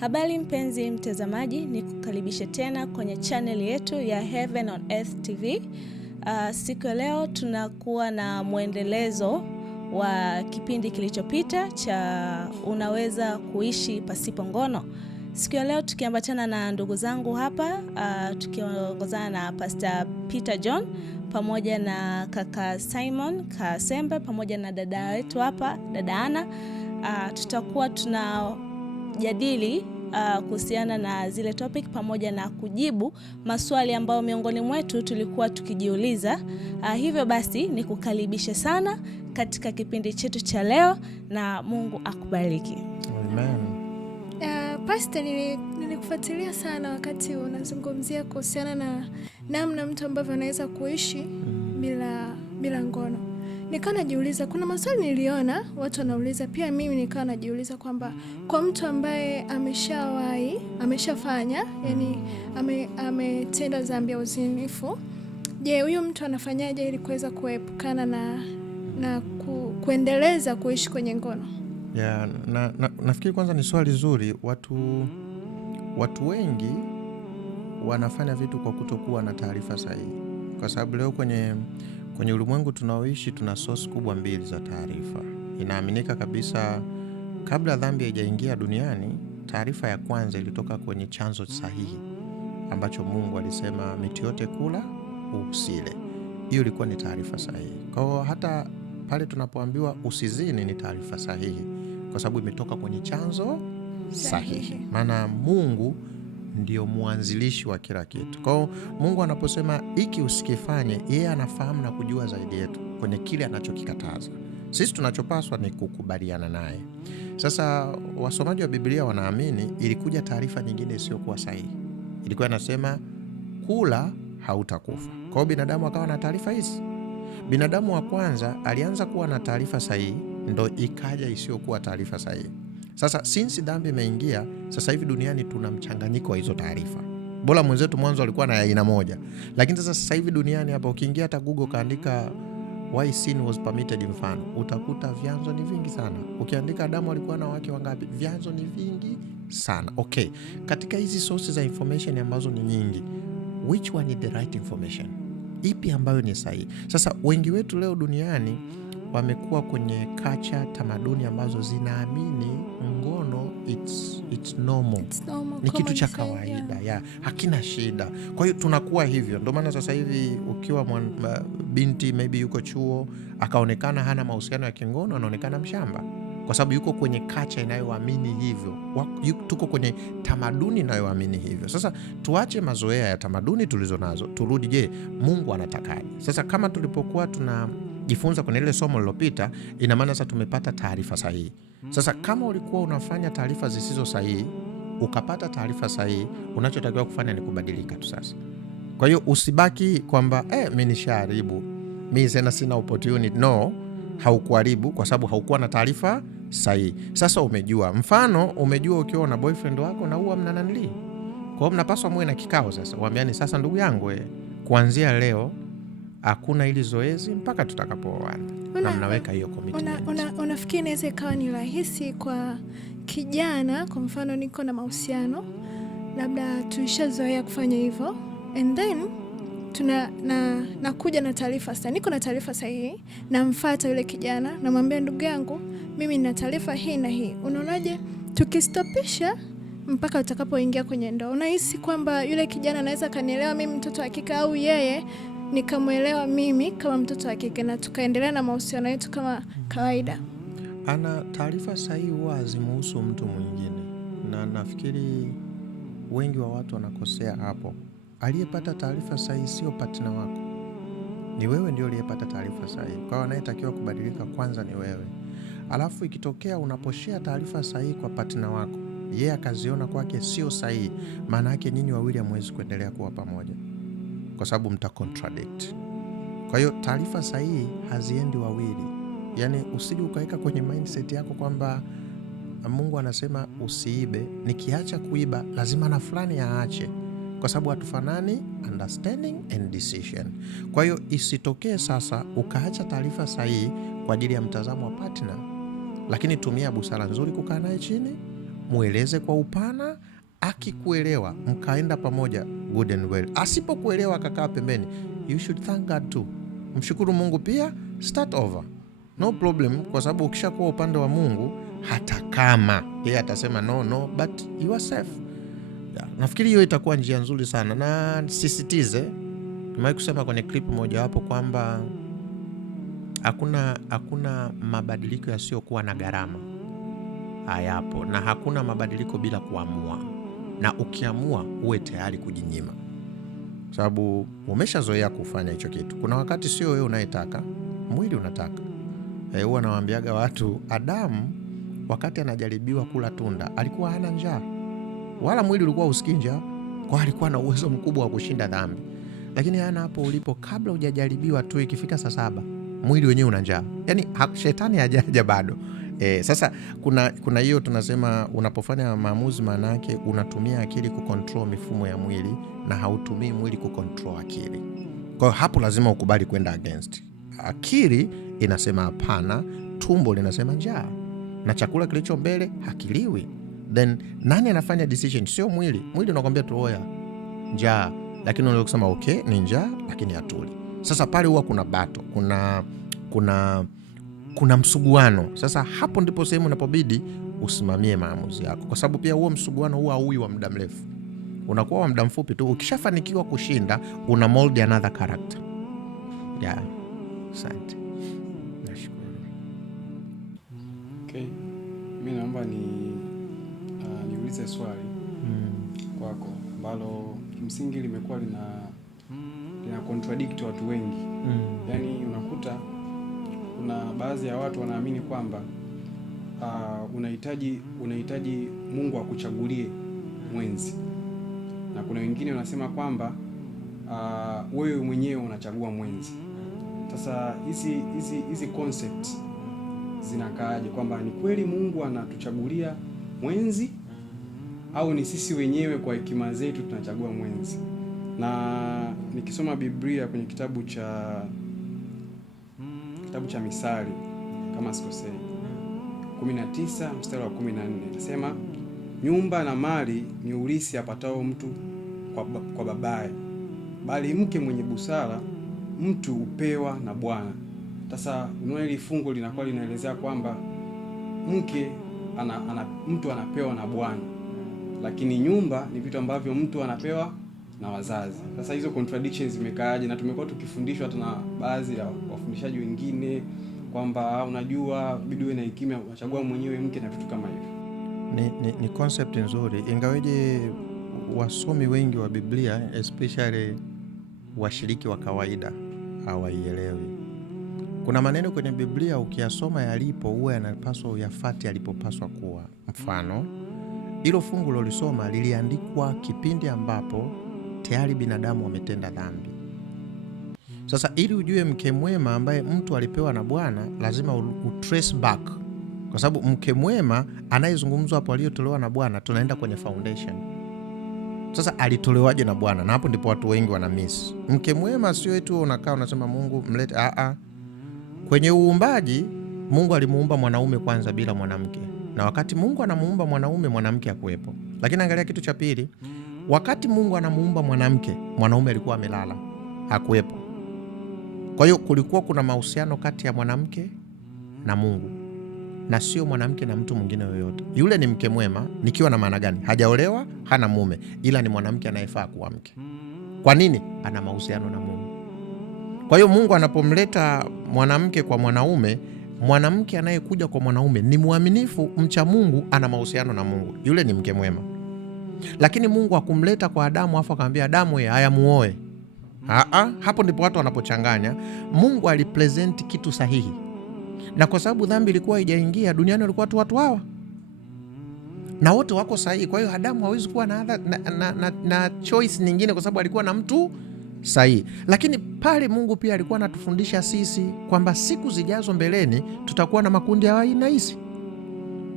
Habari mpenzi mtazamaji, ni kukaribisha tena kwenye channel yetu ya Heaven on Earth TV. Siku ya leo tunakuwa na mwendelezo wa kipindi kilichopita cha unaweza kuishi pasipo ngono. Siku ya leo tukiambatana na ndugu zangu hapa, tukiongozana na Pastor Peter John pamoja na kaka Simon Kasembe pamoja na dada wetu hapa, dada Ana. Tutakuwa tunajadili kuhusiana na zile topic pamoja na kujibu maswali ambayo miongoni mwetu tulikuwa tukijiuliza. Hivyo basi nikukaribishe sana katika kipindi chetu cha leo na Mungu akubariki. Amen. Pastor, nilikufuatilia sana wakati unazungumzia kuhusiana na namna mtu ambavyo anaweza kuishi bila ngono. Nikawa najiuliza, kuna maswali niliona watu wanauliza, pia mimi nikawa najiuliza kwamba kwa mtu ambaye ameshafanya, yani ametenda dhambi ya uzinifu, je, huyo mtu anafanyaje ili kuweza kuepukana na kuendeleza kuishi kwenye ngono? Nafikiri kwanza ni swali zuri. Watu wengi wanafanya vitu kwa kutokuwa na taarifa sahihi, kwa sababu leo kwenye ulimwengu tunaoishi tuna source kubwa mbili za taarifa. Inaaminika kabisa kabla dhambi haijaingia duniani, taarifa ya kwanza ilitoka kwenye chanzo sahihi ambacho Mungu alisema miti yote kula usile. Hiyo ilikuwa ni taarifa sahihi. Kwa hiyo hata pale tunapoambiwa usizini ni taarifa sahihi, kwa sababu imetoka kwenye chanzo sahihi. Maana Mungu ndio mwanzilishi wa kila kitu. Kwa hiyo Mungu anaposema hiki usikifanye, yeye anafahamu na kujua zaidi yetu kwenye kile anachokikataza. Sisi tunachopaswa ni kukubaliana naye. Sasa wasomaji wa Biblia wanaamini ilikuja taarifa nyingine isiyokuwa sahihi. Ilikuwa inasema kula hautakufa. Kwa hiyo binadamu akawa na taarifa hizi. Binadamu wa kwanza alianza kuwa na taarifa sahihi, ndo ikaja isiyokuwa taarifa sahihi. Sasa since dhambi imeingia, sasa hivi duniani tuna mchanganyiko wa hizo taarifa. Bora mwenzetu mwanzo alikuwa na aina moja, lakini sasa hivi duniani hapa ukiingia hata Google kaandika why sin was permitted mfano, utakuta vyanzo ni vingi sana. Ukiandika Adamu alikuwa na wake wangapi, vyanzo ni vingi sana. Okay, katika hizi sources za information ambazo ni nyingi, which one is the right information? Ipi ambayo ni sahihi? Sasa wengi wetu leo duniani wamekuwa kwenye culture, tamaduni ambazo zinaamini ngono it's normal. Ni kitu cha kawaida, yeah. Hakina shida. Kwa hiyo tunakuwa hivyo. Ndio maana sasa hivi ukiwa binti maybe yuko chuo akaonekana hana mahusiano ya kingono, anaonekana mshamba, kwa sababu yuko kwenye culture inayoamini hivyo. Tuko kwenye tamaduni inayoamini hivyo. Sasa tuache mazoea ya tamaduni tulizo nazo, turudi, je, Mungu anatakaje? Sasa kama tulipokuwa tunajifunza kwenye ile somo lililopita, ina maana sasa tumepata taarifa sahihi. Sasa kama ulikuwa unafanya taarifa zisizo sahihi, ukapata taarifa sahihi, unachotakiwa kufanya ni kubadilika tu sasa. Kwa hiyo usibaki kwamba mimi nishaharibu, mimi sina opportunity. No, haukuharibu kwa sababu haukuwa na taarifa sahihi. Sasa umejua ukiwa na boyfriend wako na huwa mnananili. Kwa hiyo mnapaswa muwe na kikao sasa. Waambiani sasa, ndugu yangu, kuanzia leo hakuna hili zoezi mpaka tutakapooana. Na mnaweka hiyo commitment. Unafikiri inaweza ikawa ni rahisi kwa kijana, kwa mfano niko na mahusiano, labda tulishazoea kufanya hivyo, and then nakuja na taarifa sasa, niko na taarifa sahihi, namfuata yule kijana, namwambia ndugu yangu, mimi nina taarifa hii na hii. Unaonaje tukistopisha mpaka utakapoingia kwenye ndoa? Unahisi kwamba yule kijana anaweza kanielewa mimi mtoto wa kike, au yeye nikamwelewa mimi kama mtoto wa kike na tukaendelea na mahusiano yetu kama kawaida? Ana taarifa sahihi huwa hazimuhusu mtu mwingine, na nafikiri wengi wa watu wanakosea hapo. Aliyepata taarifa sahihi sio partner wako, ni wewe ndio aliyepata taarifa sahihi. Kwa hiyo anayetakiwa kubadilika kwanza ni wewe. Alafu ikitokea unaposhare taarifa sahihi kwa partner wako, yeye akaziona kwake sio sahihi, maana yake nyinyi wawili hamwezi kuendelea kuwa pamoja, kwa sababu mta contradict. Kwa hiyo taarifa sahihi haziendi wawili. Yaani usije ukaweka kwenye mindset yako kwamba Mungu anasema usiibe, nikiacha kuiba lazima na fulani aache, kwa sababu hatufanani understanding and decision. Kwa hiyo isitokee sasa ukaacha taarifa sahihi kwa ajili ya mtazamo wa partner, lakini tumia busara nzuri kukaa naye chini, mueleze kwa upana. Akikuelewa mkaenda pamoja, good and well. Asipokuelewa akakaa pembeni, you should thank God too. Mshukuru Mungu pia, start over, no problem, kwa sababu ukishakuwa upande wa Mungu, hata kama yeye atasema no but you are safe. Nafikiri hiyo itakuwa njia nzuri sana, na sisitize, nimewahi kusema kwenye clip moja wapo kwamba hakuna mabadiliko yasiyokuwa na gharama. Hayapo, na hakuna mabadiliko bila kuamua, na ukiamua uwe tayari kujinyima, sababu umeshazoea kufanya hicho kitu. Kuna wakati sio wewe unayetaka, mwili unataka. Huwa nawaambiaga watu, Adamu wakati anajaribiwa kula tunda alikuwa hana njaa, wala mwili ulikuwa usikii njaa, kwa alikuwa na uwezo mkubwa wa kushinda dhambi. Lakini hana hapo ulipo, kabla hujajaribiwa tu, ikifika saa 7 mwili wenyewe una njaa, yani shetani hajaja bado. Sasa kuna hiyo tunasema, unapofanya maamuzi maana yake unatumia akili kucontrol mifumo ya mwili na hautumii mwili kucontrol akili. Kwa hiyo hapo lazima ukubali kwenda against. Akili inasema hapana, tumbo linasema njaa, na chakula kilicho mbele hakiliwi. Then nani anafanya decision? Sio mwili. Mwili unakwambia tuoya njaa, lakini unaweza kusema okay ni njaa lakini hatuli. Sasa pale huwa kuna bato, kuna msuguano. Sasa hapo ndipo sehemu unapobidi usimamie maamuzi yako, kwa sababu pia huo msuguano huwa haui wa muda mrefu, unakuwa wa muda mfupi tu. Ukishafanikiwa kushinda, una mold another character. Asante. Nashukuru. Okay. Mimi naomba niulize swali kwako ambalo kimsingi limekuwa lina contradict watu wengi. Yaani unakuta kuna baadhi ya watu wanaamini kwamba unahitaji Mungu akuchagulie mwenzi, na kuna wengine wanasema kwamba wewe mwenyewe unachagua mwenzi. Sasa hizi concept zinakaaje, kwamba ni kweli Mungu anatuchagulia mwenzi au ni sisi wenyewe kwa hekima zetu tunachagua mwenzi? Na nikisoma Biblia kwenye kitabu cha Misali kama sikosei 19 mstari wa 14 nasema, nyumba na mali ni urithi apatao mtu kwa babaye, bali mke mwenye busara mtu upewa na Bwana. Sasa unaona hili fungu linakuwa linaelezea kwamba mke mtu anapewa na Bwana, lakini nyumba ni vitu ambavyo mtu anapewa na wazazi. Sasa hizo contradictions zimekaaje? Na tumekuwa tukifundishwa hata na baadhi ya wafundishaji wengine kwamba unajua bidii na hekima unachagua mwenyewe mke na vitu kama hivyo. Ni concept nzuri, ingaweje wasomi wengi wa Biblia especially washiriki wa kawaida hawaielewi. Kuna maneno kwenye Biblia ukiyasoma yalipo huwa yanapaswa uyafati alipopaswa kuwa. Mfano, hilo fungu lolisoma liliandikwa kipindi ambapo tayari binadamu wametenda dhambi. Sasa ili ujue mke mwema ambaye mtu alipewa na Bwana, lazima utrace back, kwa sababu mke mwema anayezungumzwa hapo aliyotolewa na Bwana, tunaenda kwenye foundation. Sasa alitolewaje na Bwana? Na hapo ndipo watu wengi wana miss. Mke mwema sio eti unakaa unasema Mungu mlete. Kwenye uumbaji Mungu alimuumba mwanaume kwanza bila mwanamke, na wakati Mungu anamuumba mwanaume, mwanamke hakuwepo. Lakini angalia kitu cha pili, wakati Mungu anamuumba mwanamke, mwanaume alikuwa amelala, hakuwepo. Kwa hiyo kulikuwa kuna mahusiano kati ya mwanamke na Mungu, na sio mwanamke na mtu mwingine yoyote. Yule ni mke mwema. Nikiwa na maana gani? Hajaolewa, hana mume, ila ni mwanamke anayefaa kuwa mke. Kwa nini? Ana mahusiano na Mungu. Kwa hiyo Mungu anapomleta mwanamke kwa mwanaume, mwanamke anayekuja kwa mwanaume ni mwaminifu, mcha Mungu, ana mahusiano na Mungu, yule ni mke mwema. Lakini Mungu hakumleta kwa Adamu afa akamwambia Adamu haya muoe. Hapo ndipo watu wanapochanganya. Mungu alipresent kitu sahihi, na kwa sababu dhambi ilikuwa haijaingia duniani, walikuwa watu hawa na wote wako sahihi. Kwa hiyo Adamu hawezi kuwa na choice nyingine, kwa sababu alikuwa na mtu sahihi. Lakini pale Mungu pia alikuwa anatufundisha sisi kwamba siku zijazo mbeleni tutakuwa na makundi ya aina hizi.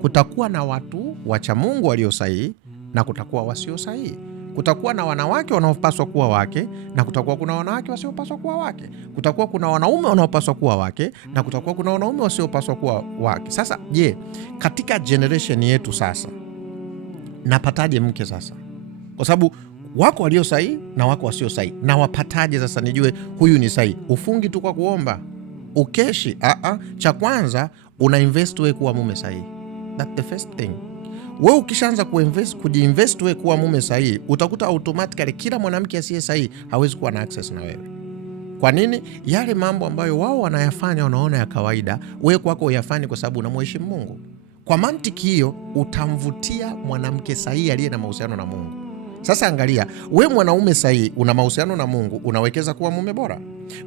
Kutakuwa na watu wacha Mungu walio sahihi na kutakuwa wasio sahihi. Kutakuwa na wanawake wanaopaswa kuwa wake na kutakuwa kuna wanawake wasiopaswa kuwa wake. Kutakuwa kuna wanaume wanaopaswa kuwa wake na kutakuwa kuna wanaume wasiopaswa kuwa wake. Sasa je, katika generation yetu sasa napataje mke sasa? Kwa sababu wako walio sahihi na wako wasio sahihi. Na wapataje sasa nijue huyu ni sahihi? Ufungi tu kwa kuomba, ukeshi. Cha kwanza una invest wewe kuwa mume sahihi. That's the first thing. Wewe ukishaanza kujiinvest wewe kuwa mume sahihi, utakuta automatically kila mwanamke asiye sahihi hawezi kuwa na access na wewe. Kwa nini? Yale mambo ambayo wao wanayafanya wanaona ya kawaida, wewe kwako uyafanye kwa sababu unamheshimu Mungu. Kwa mantiki hiyo utamvutia mwanamke sahihi aliye na mahusiano na Mungu. Sasa angalia, we mwanaume sahihi una mahusiano na Mungu, unawekeza kuwa mume bora.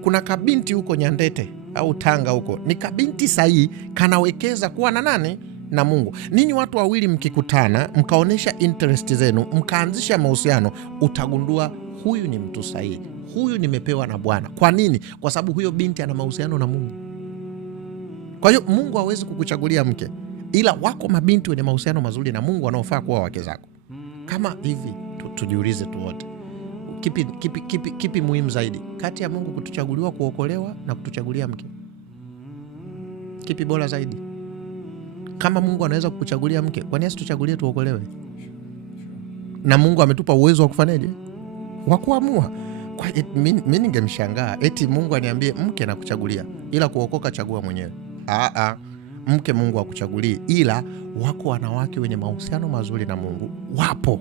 Kuna kabinti huko Nyandete au Tanga huko, ni kabinti sahihi kanawekeza kuwa na nani? Na Mungu. Ninyi watu wawili mkikutana, mkaonesha interest zenu, mkaanzisha mahusiano, utagundua huyu ni mtu sahihi, huyu nimepewa na Bwana. Kwa nini? Kwa sababu huyo binti ana mahusiano na Mungu. Kwa hiyo Mungu hawezi kukuchagulia mke, ila wako mabinti wenye mahusiano mazuri na Mungu wanaofaa kuwa wake zako. Kama hivi tujiulize tu wote, kipi muhimu zaidi kati ya Mungu kutuchaguliwa kuokolewa na kutuchagulia mke? Kipi bora zaidi? Kama Mungu anaweza kukuchagulia mke, kwa nini asituchagulie tuokolewe? Na Mungu ametupa uwezo wa kufanyaje? Wa kuamua. Mimi ningemshangaa eti Mungu aniambie mke na kuchagulia, ila kuokoka chagua mwenyewe. Mke Mungu akuchagulii, ila wako wanawake wenye mahusiano mazuri na Mungu wapo,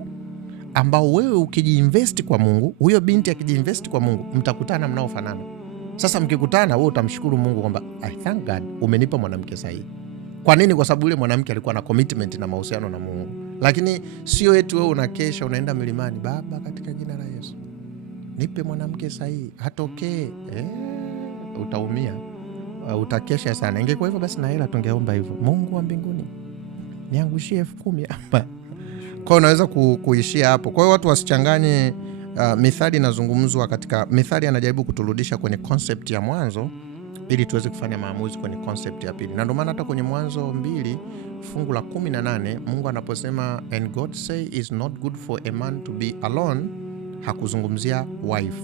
ambao wewe ukijiinvest kwa Mungu, huyo binti akijiinvest kwa Mungu, mtakutana mnaofanana. Sasa mkikutana, wewe utamshukuru Mungu kwamba I thank God umenipa mwanamke sahihi. Kwa nini? Kwa sababu yule mwanamke alikuwa na commitment na mahusiano na Mungu. Lakini sio eti wewe unakesha unaenda milimani, Baba katika jina la Yesu nipe mwanamke sahihi hatokee. Utaumia, utakesha sana. Ingekuwa hivyo basi na hela tungeomba hivyo, Mungu wa mbinguni niangushie 10,000 hapa. Kwa unaweza kuishia hapo. Kwa hiyo watu wasichanganye. Mithali inazungumzwa katika Mithali, anajaribu kuturudisha kwenye concept ya mwanzo ili tuweze kufanya maamuzi kwenye concept ya pili. Na ndio maana hata kwenye Mwanzo 2 fungu la 18 Mungu anaposema and God say is not good for a man to be alone, hakuzungumzia wife,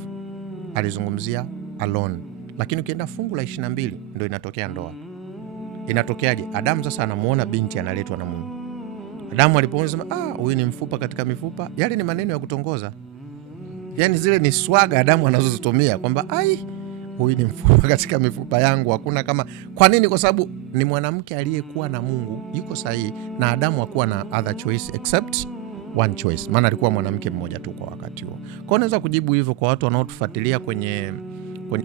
alizungumzia alone. Lakini ukienda fungu la 22 ndio inatokea ndoa. Inatokeaje? Adamu sasa anamuona binti analetwa na Mungu. Adamu alipoona sema huyu ni mfupa katika mifupa, yale ni maneno ya kutongoza. Yaani zile ni swaga Adamu anazozitumia kwamba huyu ni mfupa katika mifupa yangu, hakuna kama. Kwa nini? Kwa sababu ni mwanamke aliyekuwa na Mungu, yuko sahihi, na Adamu hakuwa na other choice except one choice, maana alikuwa mwanamke mmoja tu kwa wakati huo. Kwa unaweza kujibu hivyo kwa watu wanaotufuatilia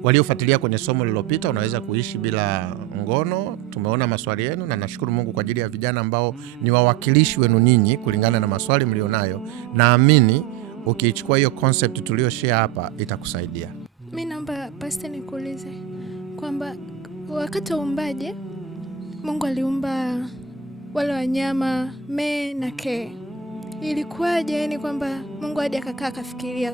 waliofuatilia kwenye somo lililopita. Unaweza kuishi bila ngono. Tumeona maswali yenu na nashukuru Mungu kwa ajili ya vijana ambao ni wawakilishi wenu ninyi kulingana na maswali mlionayo. Naamini ukiichukua hiyo concept tulioshare hapa itakusaidia. Mimi naomba Pastor nikuulize kwamba wakati wa uumbaji Mungu aliumba wale wanyama me na ke. Ilikuwaje yani kwamba Mungu hadi akakaa akafikiria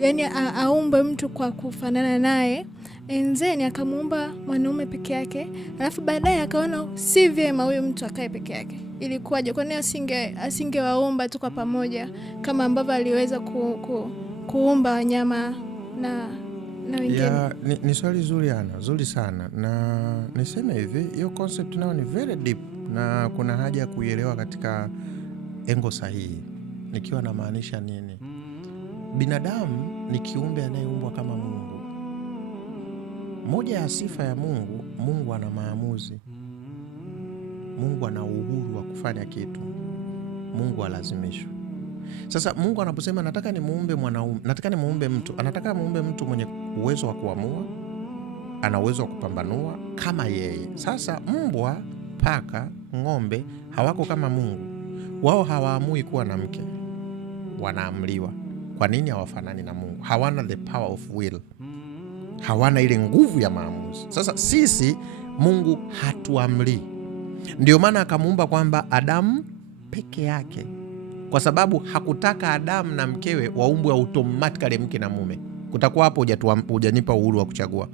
yani aumbe mtu kwa kufanana naye, enzeni akamuumba mwanaume peke yake, alafu baadaye akaona si vyema huyu mtu akae peke yake? Ilikuwaje? Kwa nini asingewaumba tu kwa pamoja kama ambavyo aliweza kuumba wanyama na wengine? Ni swali zuri Ana, zuri sana. Na niseme hivi, hiyo concept nayo ni very deep na kuna haja ya kuielewa katika engo sahihi. Nikiwa na maanisha nini? Binadamu ni kiumbe anayeumbwa kama Mungu. Moja ya sifa ya Mungu, Mungu ana maamuzi. Mungu ana uhuru wa kufanya kitu. Mungu halazimishwi. Sasa Mungu anaposema nataka nimuumbe mwanaume, nataka nimuumbe mtu, anataka muumbe mtu mwenye uwezo wa kuamua, ana uwezo wa kupambanua kama yeye. Sasa mbwa, paka, ng'ombe hawako kama Mungu. Wao hawaamui kuwa na mke, wanaamliwa. Kwa nini? Hawafanani na Mungu, hawana the power of will, hawana ile nguvu ya maamuzi. Sasa sisi Mungu hatuamlii. Ndio maana akamuumba kwamba Adamu peke yake, kwa sababu hakutaka Adamu na mkewe waumbwe automatically mke na mume. Kutakuwa hapo hujanipa uhuru wa kuchagua.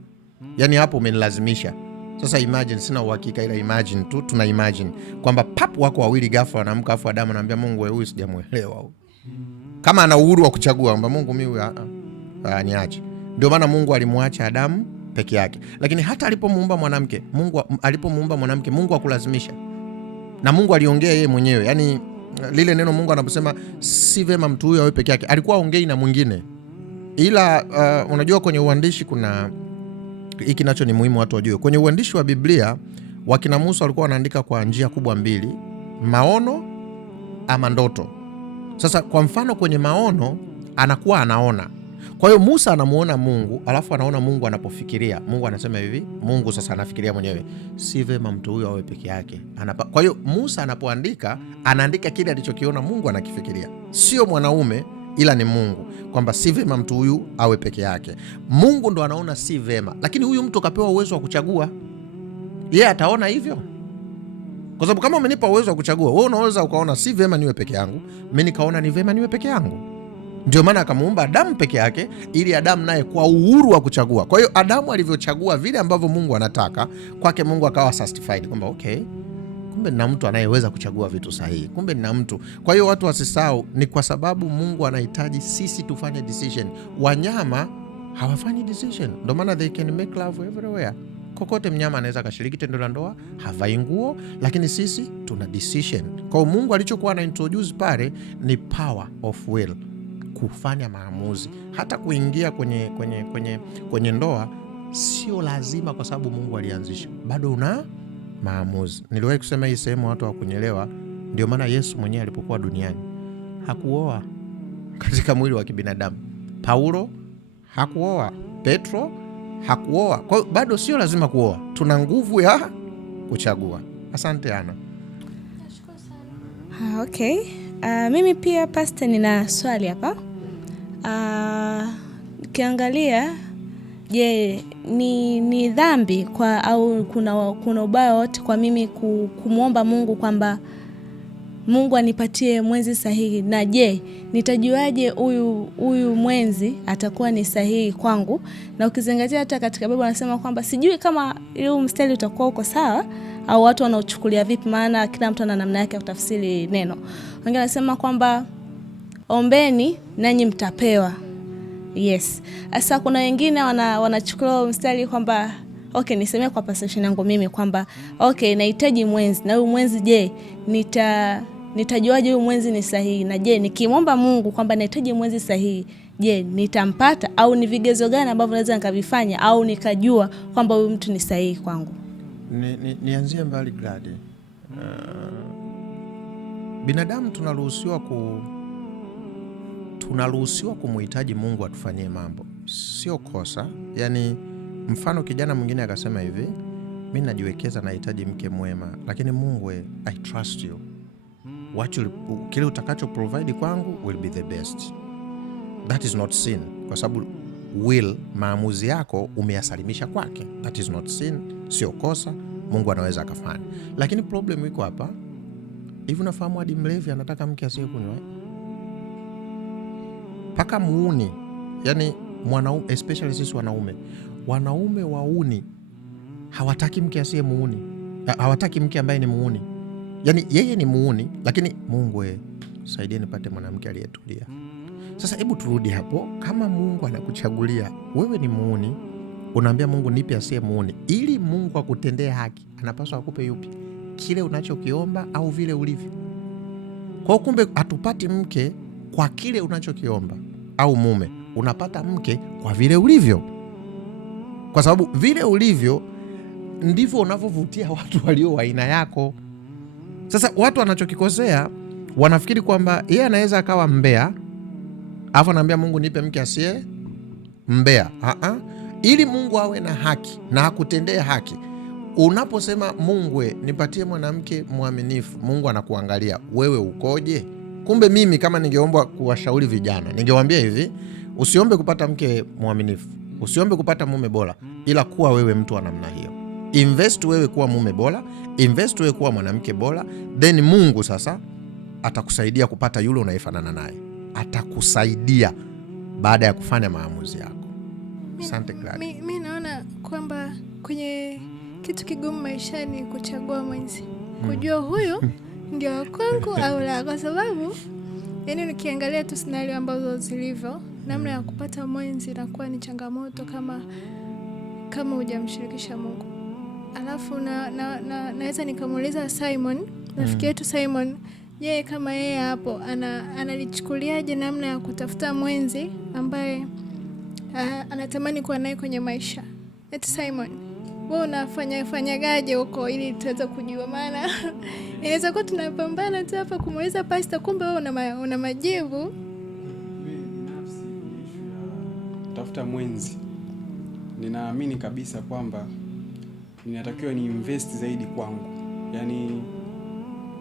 Yaani hapo umenilazimisha. Sasa imagine, sina uhakika ila imagine tu, tuna imagine kwamba papu wako wawili ghafla wanaamka, afu Adamu anamwambia Mungu, wewe huyu sijamuelewa. Kama ana uhuru wa kuchagua kwamba Mungu mimi niache. Ndio maana Mungu alimwacha Adamu peke yake. Lakini hata alipomuumba mwanamke, Mungu hakulazimisha. Na Mungu aliongea yeye mwenyewe. Yaani lile neno Mungu anaposema si vema mtu huyo awe peke yake, alikuwa ongei na mwingine. Ila unajua kwenye uandishi kuna hiki nacho ni muhimu watu wajue. Kwenye uandishi wa Biblia wakina Musa walikuwa wanaandika kwa njia kubwa mbili, maono ama ndoto. Sasa kwa mfano kwenye maono anakuwa anaona. Kwa hiyo Musa anamuona Mungu, alafu anaona Mungu anapofikiria. Mungu anasema hivi, Mungu sasa anafikiria mwenyewe, si vema mtu huyo awe peke yake. Kwa hiyo Musa anapoandika, anaandika kile alichokiona Mungu anakifikiria. Sio mwanaume ila ni Mungu, kwamba si vema mtu huyu awe peke yake. Mungu ndo anaona si vema, lakini huyu mtu kapewa uwezo wa kuchagua. Yeye ataona hivyo. Kwa sababu kama umenipa uwezo wa kuchagua, wewe unaweza ukaona si vema niwe peke yangu, mimi nikaona ni vema niwe peke yangu. Ndio maana akamuumba Adamu peke yake, ili Adamu naye kwa uhuru wa kuchagua. Kwa hiyo Adamu alivyochagua vile ambavyo Mungu anataka, kwake Mungu akawa satisfied kwamba okay, kumbe nina mtu anayeweza kuchagua vitu sahihi. Kumbe nina mtu. Kwa hiyo watu wasisahau, ni kwa sababu Mungu anahitaji sisi tufanye decision. Wanyama hawafanyi decision. Ndio maana they can make love everywhere. Kokote mnyama anaweza kashiriki tendo la ndoa, havai nguo, lakini sisi tuna decision. Kwa hiyo Mungu alichokuwa ana introduce pale ni power of will, kufanya maamuzi. Hata kuingia kwenye ndoa sio lazima kwa sababu Mungu alianzisha. Bado una maamuzi. Niliwahi kusema hii sehemu watu hawakuelewa. Ndio maana Yesu mwenyewe alipokuwa duniani hakuoa katika mwili wa kibinadamu. Paulo hakuoa, Petro hakuoa. Kwa hiyo bado sio lazima kuoa. Tuna nguvu ya kuchagua. Asante Ana. Nashukuru sana. Okay. Mimi pia Pastor nina swali hapa. Ukiangalia, je, ni dhambi au kuna ubaya wote kwa mimi kumwomba Mungu kwamba Mungu anipatie mwenzi sahihi? Na je, nitajuaje huyu mwenzi atakuwa ni sahihi kwangu? Na ukizingatia hata katika Biblia anasema kwamba sijui kama ile mstari utakuwa uko sawa au watu wanaochukulia vipi, maana kila mtu ana namna yake ya kutafsiri neno. Wengine wanasema kwamba ombeni nanyi mtapewa. Yes. Sasa kuna wengine wanachukulia mstari kwamba okay, nisemee kwa perception yangu mimi kwamba okay, nahitaji mwenzi, na huyu mwenzi je, nitajuaje huyu mwenzi ni sahihi? Na je, nikimwomba Mungu kwamba nahitaji mwenzi sahihi, je, nitampata? Au ni vigezo gani ambavyo naweza nikavifanya au nikajua kwamba huyu mtu ni sahihi kwangu? Nianzie mbali Gladi. Binadamu tunaruhusiwa kumuhitaji Mungu atufanyie mambo. Sio kosa. Yaani mfano kijana mwingine akasema hivi, mimi najiwekeza nahitaji mke mwema, lakini Mungu, I trust you. Kile utakacho provide kwangu will be the best. That is not sin. Kwa sababu maamuzi yako umeyasalimisha kwake. That is not sin. Sio kosa. Mungu anaweza akafanya. Lakini problem iko hapa. Hivi unafahamu hadi mlevi anataka mke asiyekunywa? Paka muuni. Yaani mwanaume, especially sisi wanaume wauni hawataki mke asiye muuni. Hawataki mke ambaye ni muuni. Yaani yeye ni muuni, lakini Mungu, saidia nipate mwanamke aliyetulia. Sasa hebu turudi hapo. Kama Mungu anakuchagulia wewe ni muuni, unaambia Mungu nipe asiye muuni, ili Mungu akutendee haki, anapaswa akupe yupi? Kile unachokiomba au vile ulivyo? Kwa kumbe hatupati mke kwa kile unachokiomba, au mume unapata mke kwa vile ulivyo. Kwa sababu vile ulivyo ndivyo unavyovutia watu walio wa aina yako. Sasa watu wanachokikosea, wanafikiri kwamba yeye anaweza akawa mbea, alafu anaambia Mungu nipe mke asiye mbea. Ili Mungu awe na haki na akutendee haki, unaposema Mungu nipatie mwanamke mwaminifu, Mungu anakuangalia wewe ukoje. Kumbe mimi kama ningeomba kuwashauri vijana, ningewaambia hivi, usiombe kupata mke mwaminifu, usiombe kupata mume bora, ila kuwa wewe mtu wa namna hiyo. Invest wewe kuwa mume bora, invest wewe kuwa mwanamke bora, then Mungu sasa atakusaidia kupata yule unayefanana naye. Atakusaidia baada ya kufanya maamuzi yako. Asante Gladys. Mimi naona kwamba kwenye kitu kigumu maishani kuchagua mwenzi, kujua huyu ndio kwangu au la, kwa sababu yani nikiangalia tu scenario ambazo zilivyo, namna ya kupata mwenzi inakuwa ni changamoto kama hujamshirikisha Mungu. Alafu naweza nikamuuliza Simon, rafiki yetu Simon, yeye kama yeye hapo analichukuliaje namna ya kutafuta mwenzi ambaye anatamani kuwa naye kwenye maisha. Eti Simon, wewe unafanyagaje huko ili tuweze kujua, maana inaweza kuwa tunapambana tu hapa kumuuliza pastor, kumbe wewe una majibu. Binafsi tafuta mwenzi, ninaamini kabisa kwamba ninatakiwa ni invest zaidi kwangu. Yaani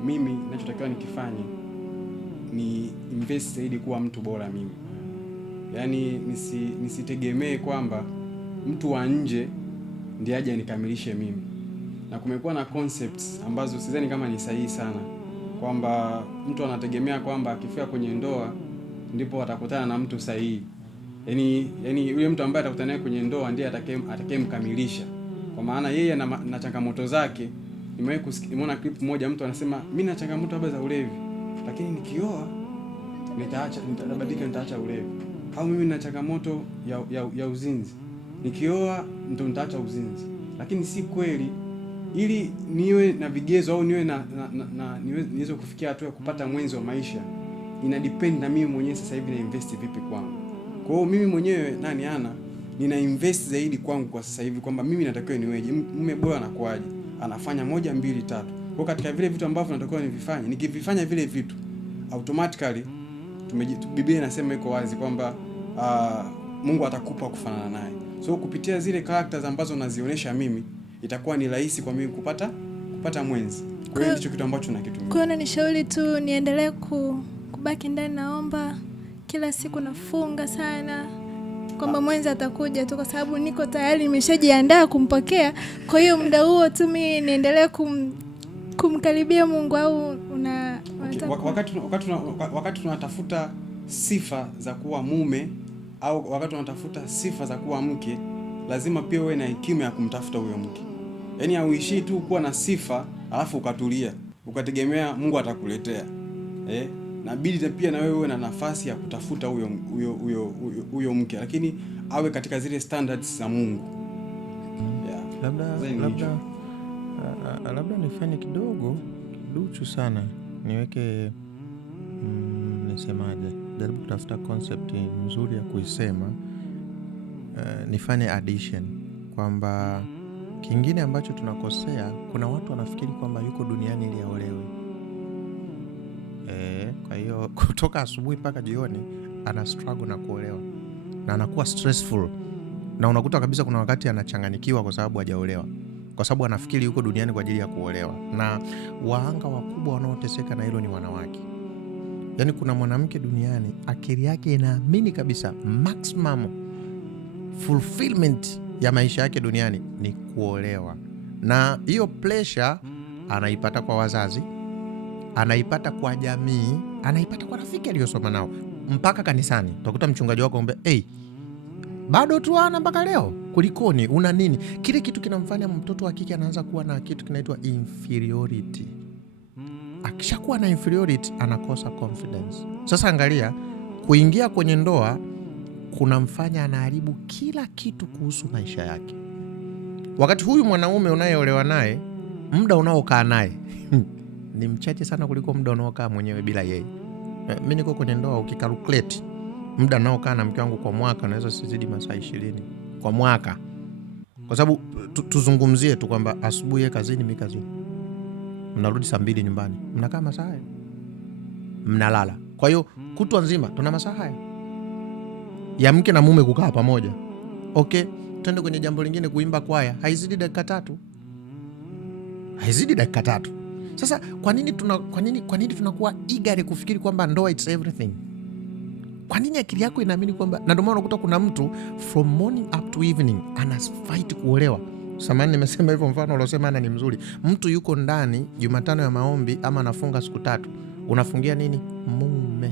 mimi ninachotakiwa nikifanye ni invest zaidi kuwa mtu bora mimi. Yaani nisitegemee kwamba mtu wa nje ndiye aje nikamilishe mimi. Na kumekuwa na concepts ambazo sidhani kama ni sahihi sana, kwamba mtu anategemea kwamba akifika kwenye ndoa ndipo atakutana na mtu sahihi. Yaani yule mtu ambaye atakutana naye kwenye ndoa ndiye atakayemkamilisha. Kwa maana yeye na changamoto zake. Nimeona clip moja mtu anasema mimi na changamoto labda za ulevi, lakini nikioa nitaacha ulevi. Au mimi na changamoto ya uzinzi, nikioa nitaacha uzinzi. Lakini si kweli. Ili niwe na vigezo au niwe niweze kufikia hatua ya kupata mwenzi wa maisha, ina depend na mimi mwenyewe sasa hivi na invest vipi kwangu. Kwa hiyo mimi mwenyewe nina invest zaidi kwangu kwa sasa hivi, kwamba mimi natakiwa niweje, mume bora anakuaje, anafanya 1 2 3. Kwa katika vile vitu ambavyo natakiwa nivifanye, nikivifanya vile vitu automatically Biblia inasema iko wazi kwamba Mungu atakupa kufanana naye. So kupitia zile characters ambazo nazionyesha mimi, itakuwa ni rahisi kwa mimi kupata mwenzi. Kwa hiyo ndicho kitu ambacho nakitumia. Kwa hiyo nishauri tu niendelee kubaki ndani, naomba kila siku, nafunga sana kwamba mwenzi atakuja tu, kwa sababu niko tayari nimeshajiandaa kumpokea. Kwa hiyo muda huo tu mimi niendelee kumkaribia Mungu. Au wakati tunatafuta sifa za kuwa mume au wakati tunatafuta sifa za kuwa mke, lazima pia uwe na hekima ya kumtafuta huyo mke. Yaani hauishii tu kuwa na sifa alafu ukatulia ukategemea Mungu atakuletea. Nabidi pia na wewe uwe na nafasi ya kutafuta huyo mke, lakini awe katika zile standards za Mungu. Labda nifanye kidogo duchu sana, niweke nisemaje, jaribu kutafuta concept nzuri ya kuisema. Nifanye addition kwamba kingine ambacho tunakosea, kuna watu wanafikiri kwamba yuko duniani ili aolewe. Kwa hiyo kutoka asubuhi mpaka jioni ana struggle na kuolewa na anakuwa stressful, na unakuta kabisa kuna wakati anachanganyikiwa kwa sababu hajaolewa, kwa sababu anafikiri yuko duniani kwa ajili ya kuolewa. Na wahanga wakubwa wanaoteseka na hilo ni wanawake. Yaani kuna mwanamke duniani akili yake inaamini kabisa maximum fulfillment ya maisha yake duniani ni kuolewa, na hiyo pressure anaipata kwa wazazi, anaipata kwa jamii, anaipata kwa rafiki aliyosoma nao, mpaka kanisani. Utakuta mchungaji wako ambe, bado tu ana mpaka leo, kulikoni, una nini? Kile kitu kinamfanya mtoto wa kike anaanza kuwa na kitu kinaitwa inferiority. Akishakuwa na inferiority anakosa confidence. Sasa angalia, kuingia kwenye ndoa kunamfanya anaharibu kila kitu kuhusu maisha yake. Wakati huyu mwanaume unayeolewa naye, muda unaokaa naye ni mchache sana kuliko muda unaokaa mwenyewe bila yeye. Mimi niko kwenye ndoa, ukikalculate muda naokaa na mke wangu kwa mwaka naweza sizidi masaa 20 kwa mwaka. Kwa sababu tuzungumzie tu kwamba asubuhi kazini, mimi kazini, mnarudi saa 2 nyumbani, mnakaa masaa haya, mnalala. Kwa hiyo kutwa nzima tuna masaa haya ya mke na mume kukaa pamoja. Okay, twende kwenye jambo lingine, kuimba kwaya, haizidi dakika 3. Haizidi dakika 3. Sasa kwa nini tunakuwa eager kufikiri kwamba ndoa it's everything? Kwa nini akili yako inaamini kwamba, na ndio maana unakuta kuna mtu from morning up to evening ana fight kuolewa. Samahani nimesema hivyo, mfano uliosema ana ni mzuri. Mtu yuko ndani Jumatano ya maombi ama anafunga siku 3. Unafungia nini? Mume.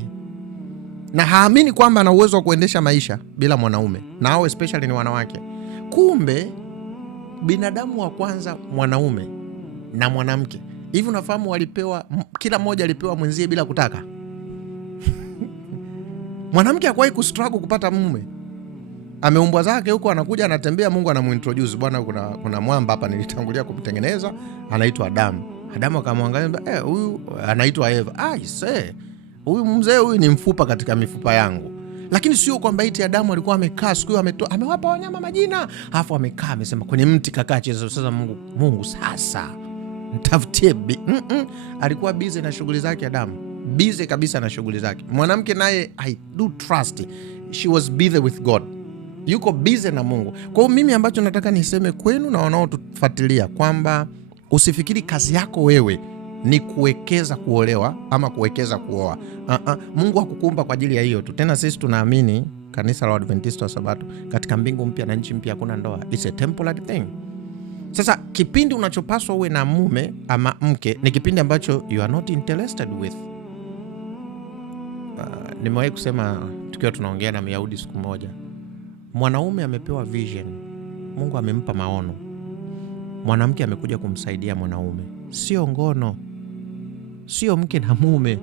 Na haamini kwamba ana uwezo wa kuendesha maisha bila mwanaume. Na hao especially ni wanawake. Kumbe binadamu wa kwanza mwanaume na mwanamke. Hivi unafahamu walipewa, kila mmoja alipewa mwenzie bila kutaka. Mwanamke hakuwahi kustruggle kupata mume. Ameumbwa zake huko, anakuja anatembea, Mungu anamuintroduce, bwana kuna mwamba hapa nilitangulia kumtengeneza, anaitwa Adamu. Adamu akamwangalia, huyu anaitwa Eva. Huyu mzee huyu ni mfupa katika mifupa yangu. Lakini sio kwamba iti Adamu alikuwa amekaa siku hiyo amewapa wanyama majina, alafu amekaa amesema kwenye mti kakaa cheza. Sasa Mungu sasa nitafutie alikuwa busy na shughuli zake. Adamu busy kabisa na shughuli zake. Mwanamke naye, I do trust, she was busy with God, yuko busy na Mungu. Kwa hiyo mimi ambacho nataka niseme kwenu na wanaotufuatilia kwamba usifikiri kazi yako wewe ni kuwekeza kuolewa ama kuwekeza kuoa. Mungu hakukuumba kwa ajili ya hiyo tu. Tena sisi tunaamini, kanisa la Adventista wa Sabato, katika mbingu mpya na nchi mpya hakuna ndoa. It's a temporary thing. Sasa kipindi unachopaswa uwe na mume ama mke ni kipindi ambacho you are not interested with. Nimewahi kusema tukiwa tunaongea na Myahudi siku moja, mwanaume amepewa vision, Mungu amempa maono. Mwanamke amekuja kumsaidia mwanaume, sio ngono, sio mke na mume.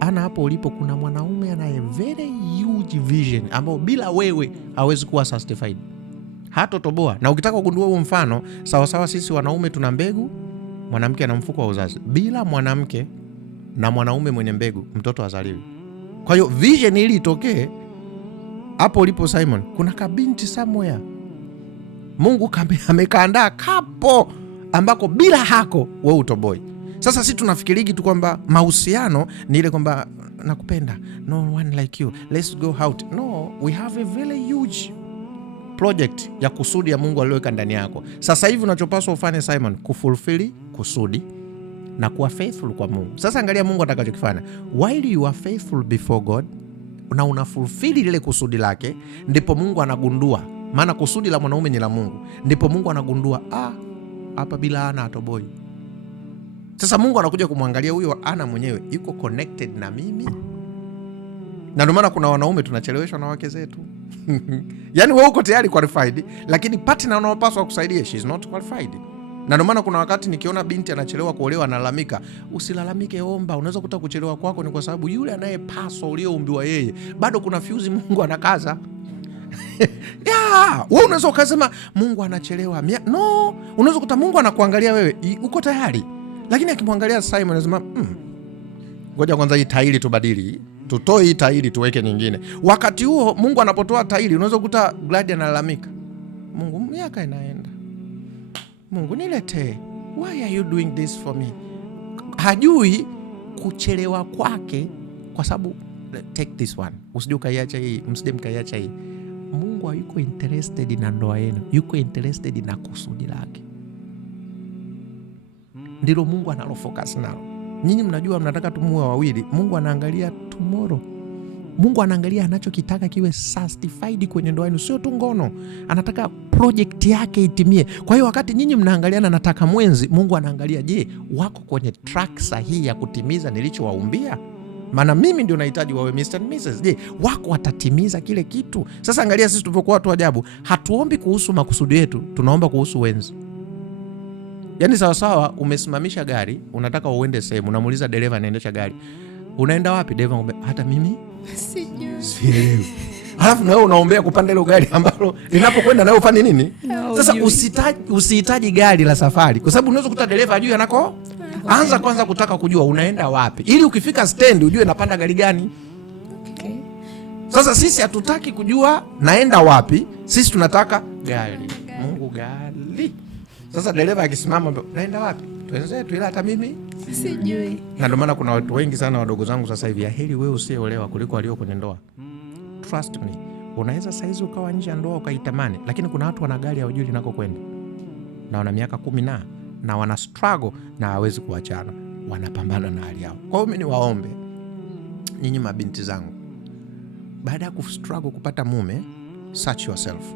Ana hapo ulipo kuna mwanaume anaye very huge vision ambao bila wewe hawezi kuwa satisfied, hatotoboa. Na ukitaka kugundua huo mfano, sawa sisi wanaume tuna mbegu, mwanamke ana mfuko wa uzazi. Bila mwanamke na mwanaume mwenye mbegu, mtoto hazaliwi. Kwa hiyo vision ili itokee, hapo ulipo Simon, kuna kabinti somewhere Mungu amekaandaa kapo ambako bila hako wewe utoboi. Sasa sisi tunafikirigi tu kwamba mahusiano ni ile kwamba nakupenda, no one like you, let's go out. No, we have a very huge project ya kusudi ya Mungu aliyoweka ndani yako. Sasa hivi unachopaswa ufanye Simon, kufulfill kusudi na kuwa faithful kwa Mungu. Sasa angalia Mungu atakachokifanya. While you are faithful before God na unafulfill lile kusudi lake, ndipo Mungu anagundua, maana kusudi la mwanaume ni la Mungu, ndipo Mungu anagundua hapa bila Ana atoboi. Sasa Mungu anakuja kumwangalia huyo Ana mwenyewe yuko connected na mimi. Na ndio maana kuna wanaume tunacheleweshwa na wake zetu. Yaani wewe uko tayari qualified, lakini partner unaopaswa kusaidia she's not qualified. Na ndio maana kuna wakati nikiona binti anachelewa kuolewa analalamika. Usilalamike, omba. Unaweza kuta kuchelewa kwako ni kwa sababu yule anayepaswa ulioumbiwa yeye bado kuna fuse Mungu anakaza. Wewe unaweza ukasema Mungu anachelewa. No, unaweza kuta Mungu anakuangalia wewe uko tayari. Lakini akimwangalia Simon anasema ngoja kwanza hii tairi tubadili. Tutoe hii tairi tuweke nyingine. Wakati huo Mungu anapotoa tairi, unaweza kukuta Glad analalamika. Mungu, miaka inaenda. Mungu niletee. Why are you doing this for me? Hajui kuchelewa kwake kwa sababu take this one. Usije ukaiacha hii, msije mkaiacha hii. Mungu hayuko interested na ndoa yenu. Yuko interested na kusudi lake. Ndilo Mungu analofocus nalo. Nyinyi mnajua mnataka tumuwe wawili. Mungu anaangalia tomorrow. Mungu anaangalia anachokitaka kiwe satisfied kwenye ndoa yenu, sio tu ngono. Anataka project yake itimie. Kwa hiyo wakati nyinyi mnaangaliana nataka mwenzi, Mungu anaangalia, je, wako kwenye track sahihi ya kutimiza nilichowaumbia? Maana mimi ndio nahitaji wawe Mr. and Mrs. Je, wako watatimiza kile kitu? Sasa angalia sisi tulipokuwa watu ajabu, hatuombi kuhusu makusudi yetu, tunaomba kuhusu wenzi. Yaani sawa umesimamisha gari, unataka uende sehemu, unamuuliza dereva anaendesha gari, unaenda wapi? Dereva hata mimi sijui. Halafu na wewe unaombea kupanda ile gari ambalo linapokwenda na wewe ufanye nini? Sasa usihitaji gari la safari, kwa sababu unaweza kukuta dereva ajui anako. Anza kwanza kutaka kujua unaenda wapi, ili ukifika stand ujue napanda gari gani. Okay. Sasa sisi hatutaki kujua naenda wapi, sisi tunataka gari. Mungu gari. Sasa dereva akisimama naenda wapi? Twenzetu, ila hata mimi sijui. Na ndio maana kuna watu wengi sana wadogo zangu sasa hivi, heri wewe usiolewa kuliko walio kwenye ndoa. Trust me. Unaweza saizi ukawa nje ya ndoa ukaitamani, lakini kuna watu wana gari hawajui linako kwenda. Na wana miaka 10 na wana struggle na hawezi kuachana. Wanapambana na hali yao. Kwa hiyo mimi niwaombe nyinyi mabinti zangu, baada ya kustruggle kupata mume, search yourself.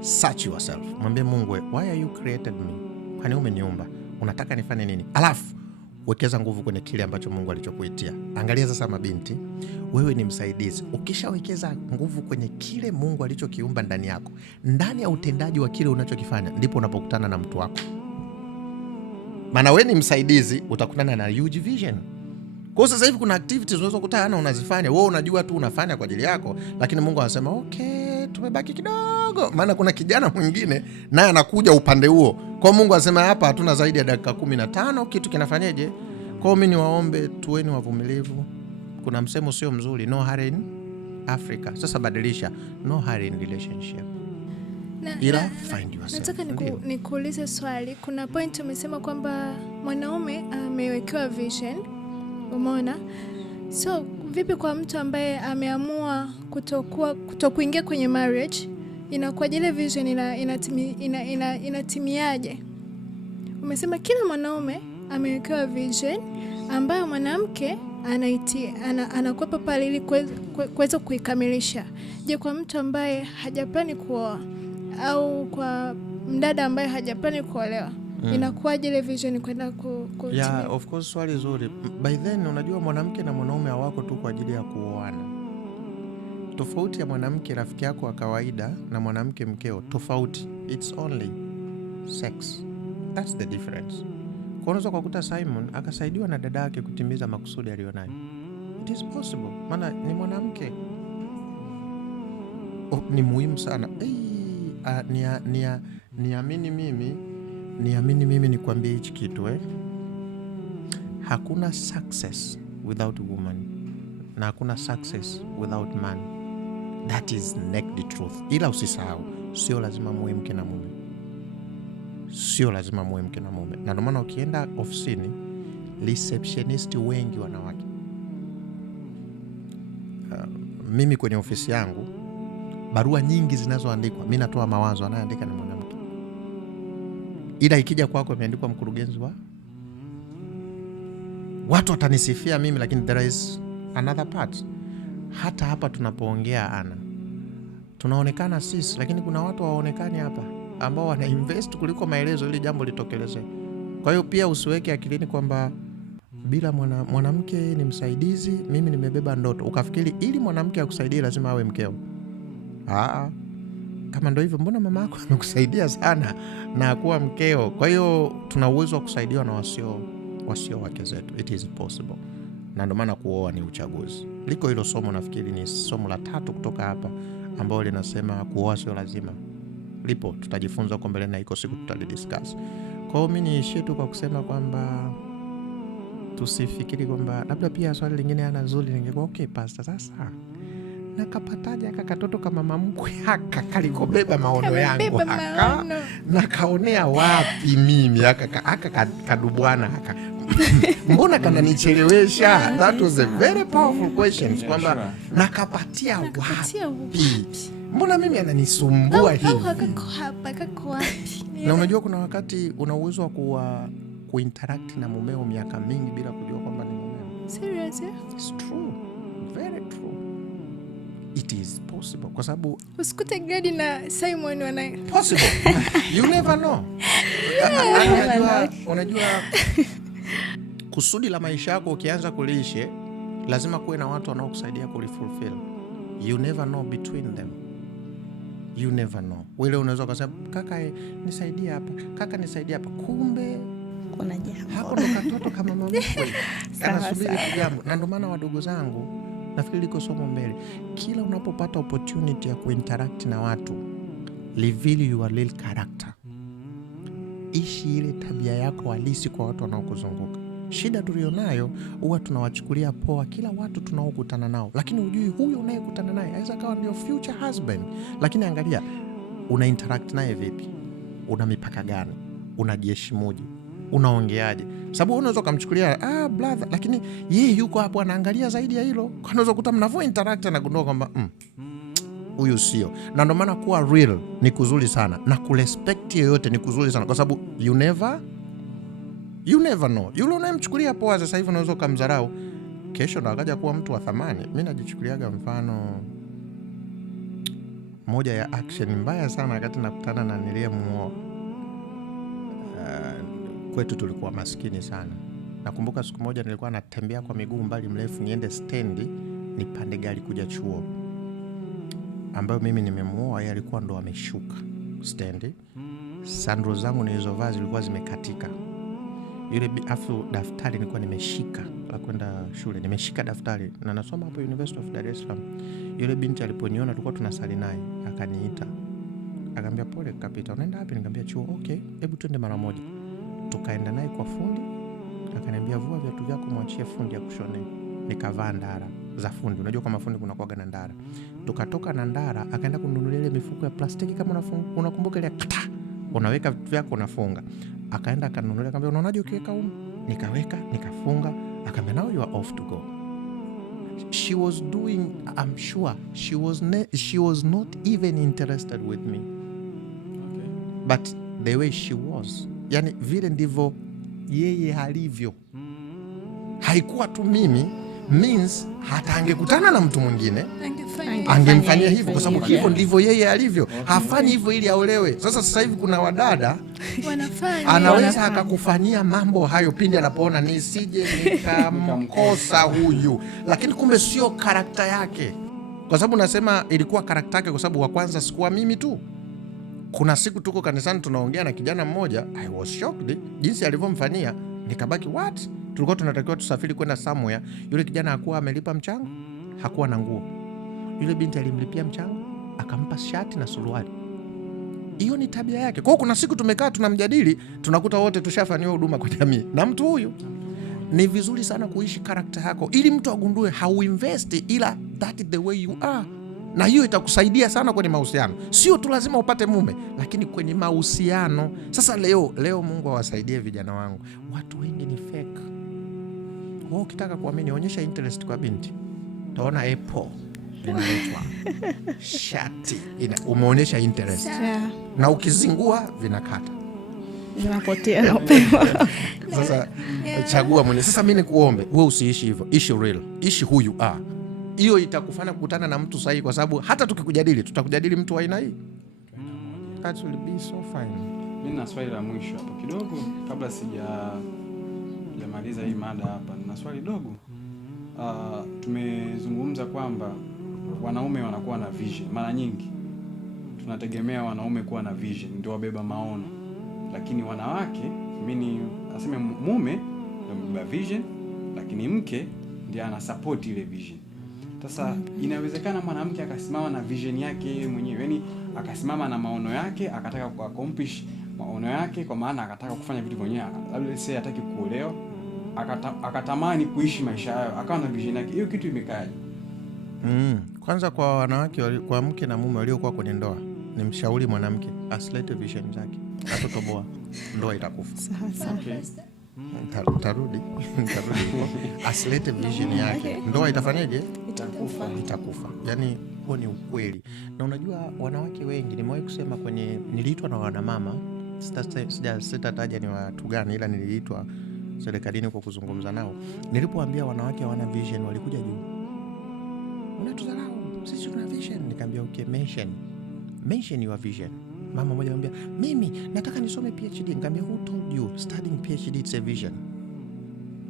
Search yourself. Mwambie Mungu, why are you created me? Kwani umeniumba? Unataka nifanye nini? Alafu wekeza nguvu kwenye kile ambacho Mungu alichokuitia. Angalia sasa mabinti, wewe ni msaidizi. Ukishawekeza nguvu kwenye kile Mungu alichokiumba ndani yako, ndani ya utendaji wa kile unachokifanya, ndipo unapokutana na mtu wako. Maana wewe ni msaidizi, utakutana na huge vision. Kwa sasa hivi kuna activities unaweza kukutana unazifanya, wewe unajua tu unafanya kwa ajili yako, lakini Mungu anasema okay, tumebaki kidogo. Maana kuna kijana mwingine naye anakuja upande huo, Kwa Mungu asema hapa hatuna zaidi ya dakika 15, kitu kinafanyeje? Kwa mimi niwaombe tuweni wavumilivu. Kuna msemo sio mzuri, no hurry in Africa. Sasa badilisha, no hurry in relationship. Ila find yourself. Nataka nikuulize swali. Kuna point umesema kwamba mwanaume amewekewa vision. Umeona? So vipi kwa mtu ambaye ameamua kutokuingia kwenye marriage? Inakuwa ile vision inatimiaje? Umesema kila mwanaume amewekewa vision ambayo mwanamke anakuwepo pale ili kuweza kuikamilisha. Je, kwa mtu ambaye hajapani kuoa au kwa mdada ambaye hajapani kuolewa, inakuwaje ile vision kwenda kutimia? Yeah, of course, swali zuri. By then unajua mwanamke na mwanaume hawako tu kwa ajili ya kuoana. Tofauti ya mwanamke rafiki yako wa kawaida na mwanamke mkeo tofauti. It's only sex. That's the difference. Kwa unaweza kukuta Simon akasaidiwa na dada yake kutimiza makusudi aliyonayo. It is possible. Maana ni mwanamke. Ni muhimu sana. Niamini mimi nikwambie hichi kitu Hakuna success without woman. Na hakuna success without man. That is naked truth. Ila usisahau, sio lazima muwe mke na mume. Na ndio maana ukienda ofisini, receptionist wengi wanawake. Mimi kwenye ofisi yangu, barua nyingi zinazoandikwa, mimi natoa mawazo, anayeandika ni mwanamke. Ila ikija kwako imeandikwa mkurugenzi watu watanisifia mimi, lakini there is another part. Hata hapa tunapoongea tunaonekana sisi, lakini kuna watu waonekani hapa ambao wana invest kuliko maelezo ili jambo litokeleze. Kwa hiyo pia usiweke akilini kwamba bila mwanamke ni msaidizi, mimi nimebeba ndoto. Ukafikiri ili mwanamke akusaidie lazima awe mkeo. Kama ndio hivyo, mbona mama yako amekusaidia sana na kuwa mkeo? Kwa hiyo tuna uwezo wa kusaidiwa na wasio wake zetu. It is possible. Na ndio maana kuoa ni uchaguzi. Liko hilo somo, nafikiri ni somo la 3 kutoka hapa, ambao linasema kuoa sio lazima. Lipo, tutajifunza kwa mbele na iko siku tutalidiscuss. Kwa hiyo mimi niishie tu kwa kusema kwamba tusifikiri kwamba labda. Pia swali lingine ana zuri ningekuwa pastor, sasa nakapataje aka katoto kama mama mkwe haka kalikobeba maono yangu haka na kaonea wapi mimi haka kadubwana haka mbona kananichelewesha? That was a very powerful question, kwamba nakapatia wapi? Mbona mimi ananisumbua hivi? Na unajua kuna wakati una uwezo wa kuinteract na mumeo miaka mingi bila kujua kwamba ni mumeo. Serious? It's true. Very true. It is possible. Kwa sababu usikute Grady na Simon wana possible. You never know. Unajua kusudi la maisha yako ukianza kuliishi, lazima kuwe na watu wanaokusaidia kulifulfill. You never know between them. You never know. Wewe unaweza kusema kaka nisaidie hapa, kaka nisaidie hapa, kumbe kuna jambo. Hapo ndo katoto kama mama mkwe anasubiri jambo. Na ndio maana wadogo zangu, nafikiri liko somo mbele. Kila unapopata opportunity ya kuinteract na watu, reveal your real character. Ishi ile tabia yako halisi kwa watu wanaokuzunguka. Shida tulionayo huwa tunawachukulia poa kila watu tunaokutana nao, lakini hujui huyo unayekutana naye aweza kawa ndio future husband. Lakini angalia una interact naye vipi, una mipaka gani, unajiheshimuje, unaongeaje? Sababu unaweza kumchukulia brother, lakini yeye yuko hapo anaangalia zaidi ya hilo. Unaweza kukuta mnavyo interact na gundua kwamba huyu sio. Na ndio maana kuwa real ni kuzuri sana, na kurespect yoyote ni kuzuri sana, kwa sababu you never know. Yule unayemchukulia poa sasa hivi unaweza kumdharau, kesho ndo akaja kuwa mtu wa thamani. Mimi najichukuliaga mfano moja ya action mbaya sana wakati nakutana na niliyemuoa. Kwetu tulikuwa maskini sana. Nakumbuka siku moja nilikuwa natembea kwa miguu mbali mrefu niende stendi nipande gari kuja chuo, ambayo mimi nimemuoa, yeye alikuwa ndo ameshuka stendi. Sandro zangu nilizovaa zilikuwa zimekatika. Yule afu daftari nilikuwa nimeshika la kwenda shule, nimeshika daftari na nasoma hapo University of Dar es Salaam. Yule binti aliponiona, tulikuwa tunasali naye, akaniita Akaniambia pole kapita, unaenda wapi? Nikamwambia chuo. Okay, hebu twende mara moja. Tukaenda naye kwa fundi, akaniambia vua viatu vyako, mwachie fundi akushonee. Nikavaa ndara za fundi, unajua kama fundi kuna kuaga na ndara. Tukatoka na ndara, akaenda kununulia ile mifuko ya plastiki kama unakumbuka ile unaweka vitu vyako unafunga. Akaenda akanunulia, akamwambia unaonaje ukiweka huko? Nikaweka, nikafunga. Akamwambia now you are off to go. She was doing, I'm sure she was not even interested with me. Okay. But the way she was, yani vile ndivyo yeye alivyo. Haikuwa tu mimi, means hata angekutana na mtu mwingine angemfanyia hivyo, kwa sababu hivyo ndivyo yeye alivyo. Hafanyi hivyo ili aolewe. Sasa hivi kuna wadada anaweza akakufanyia mambo hayo pindi anapoona nisije nikamkosa huyu, lakini kumbe sio karakta yake. Kwa sababu nasema ilikuwa karakta yake kwa sababu wa kwanza sikuwa mimi tu. Kuna siku tuko kanisani tunaongea na kijana mmoja, I was shocked jinsi alivyomfanyia. Nikabaki what? Tulikuwa tunatakiwa tusafiri kwenda somewhere. Yule kijana hakuwa amelipa mchango, hakuwa na nguo. Yule binti alimlipia mchango, akampa shati na suruali. Hiyo ni tabia yake. Kwa hiyo kuna siku tumekaa tunamjadili, tunakuta wote tushafanywa huduma kwa jamii na mtu huyu. Ni vizuri sana kuishi karakta yako ili mtu agundue hauinvesti, ila that is the way you are. Na hiyo itakusaidia sana kwenye mahusiano. Sio tu lazima upate mume, lakini kwenye mahusiano. Sasa leo Mungu awasaidie vijana wangu. Watu wengi ni fake. Wewe ukitaka kuamini, onyesha interest kwa binti. Utaona apple linaletwa. Shati umeonyesha interest. Na ukizingua vinakata. Vinapotea na upepo. Sasa chagua mwenye. Sasa mimi nikuombe, wewe usiishi hivyo. Ishi real. Ishi who you are. Hiyo itakufanya kukutana na mtu sahihi, kwa sababu hata tukikujadili tutakujadili mtu wa aina hii. That will be so fine. Mimi na swali la mwisho hapo kidogo kabla sijamaliza hii mada hapa. Na swali dogo. Tumezungumza kwamba wanaume wanakuwa na vision. Mara nyingi tunategemea wanaume kuwa na vision ndio wabeba maono. Lakini wanawake, mimi nasema mume ndio mbeba vision, lakini mke ndiye ana support ile vision. Sasa inawezekana mwanamke akasimama na vision yake yeye mwenyewe, yani akasimama na maono yake, akataka kuaccomplish maono yake, kwa maana akataka kufanya vitu mwenyewe, labda sasa hataki kuolewa, akatamani kuishi maisha hayo, akawa na vision yake. Hiyo kitu imekaaje? Kwanza kwa wanawake, kwa mke na mume waliokuwa kwenye ndoa, ni mshauri mwanamke asilete vision zake, atotoboa ndoa itakufa. Okay. Tarudi asilete vision yake, ndoa itafanyaje? Itakufa. Yani huo ni ukweli. Na unajua wanawake wengi, nimewahi kusema niliitwa na wanamama, sitataja ni watu gani, ila niliitwa serikalini kwa kuzungumza nao. Nilipoambia wanawake hawana vision, walikuja juu, unatudharau sisi tuna vision. Nikamwambia okay, mention your vision. Mama mmoja anambia, mimi nataka nisome PhD. Nikamwambia who told you studying PhD it's a vision?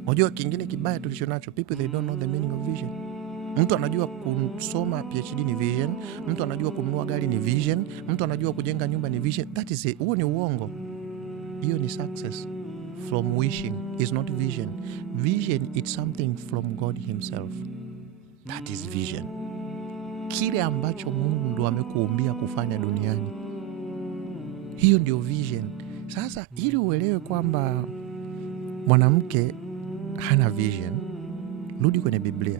Unajua kingine kibaya tulichonacho, people they don't know the meaning of vision. Mtu anajua kusoma PhD ni vision, mtu anajua kununua gari ni vision, mtu anajua kujenga nyumba ni vision. That is huo ni uongo. Hiyo ni success from wishing, is not vision. Vision it's something from God himself. That is vision. Kile ambacho Mungu ndo amekuumbia kufanya duniani, hiyo ndio vision. Sasa ili uelewe kwamba mwanamke hana vision, rudi kwenye Biblia.